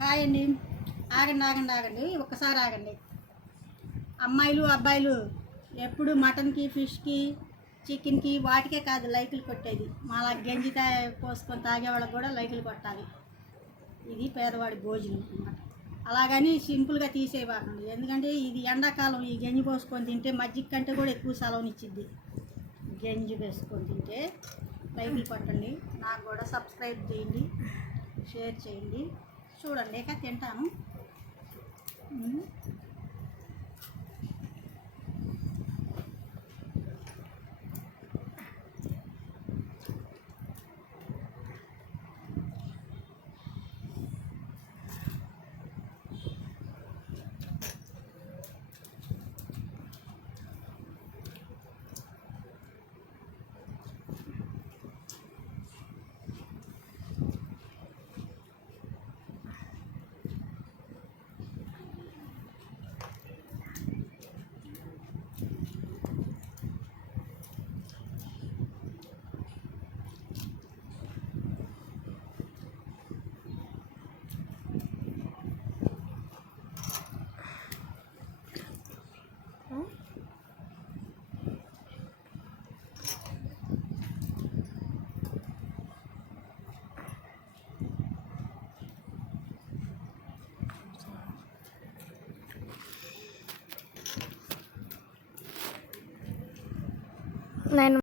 Hi అండి. ఆగండి ఆగండి ఆగండి. ఒక్కసారి ఆగండి. అమ్మాయిలు అబ్బాయిలు ఎప్పుడు మటన్కి ఫిష్కి చికెన్కి వాటికే కాదు లైకులు కొట్టేది. మాలా గంజి తా పోసుకొని తాగే వాళ్ళకి కూడా లైకులు కొట్టాలి. ఇది పేదవాడి భోజనం అనమాట అలాగని సింపుల్గా తీసేవాకండి ఎందుకంటే ఇది ఎండాకాలం ఈ గంజి పోసుకొని తింటే మజ్జిగ కంటే కూడా ఎక్కువ సెలవునిచ్చిద్ది గంజి వేసుకొని తింటే లైకులు కొట్టండి. నాకు కూడా సబ్స్క్రైబ్ చేయండి షేర్ చేయండి. చూడండి ఇక తింటాను nine